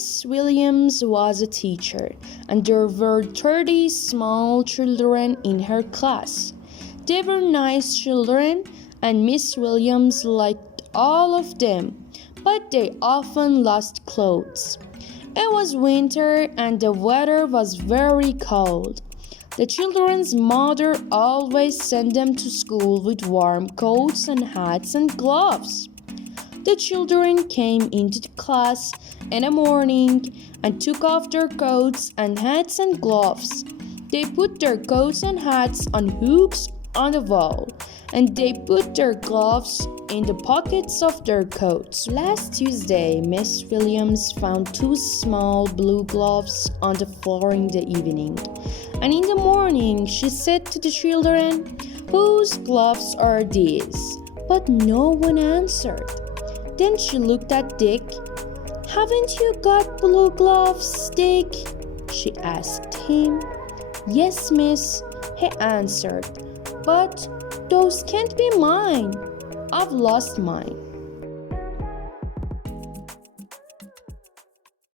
Miss Wiliams was a teacher, and there were 30 small children in her class. They were nice children, and Miss Wiliams liked all of them, but they often lost clothes. It was winter, and the weather was very cold. The children's mother always sent them to school with warm coats and hats and gloves. The children came into the class in the morning and took off their coats and hats and gloves. They put their coats and hats on hooks on the wall, and they put their gloves in the pockets of their coats. Last Tuesday, Miss Wiliams found 2 small blue gloves on the floor in the evening, and in the morning she said to the children, "Whose gloves are these?" But no one answered. Then she looked at Dick. "Haven't you got blue gloves, Dick?" she asked him. "Yes, miss," he answered, "but those can't be mine. I've lost mine."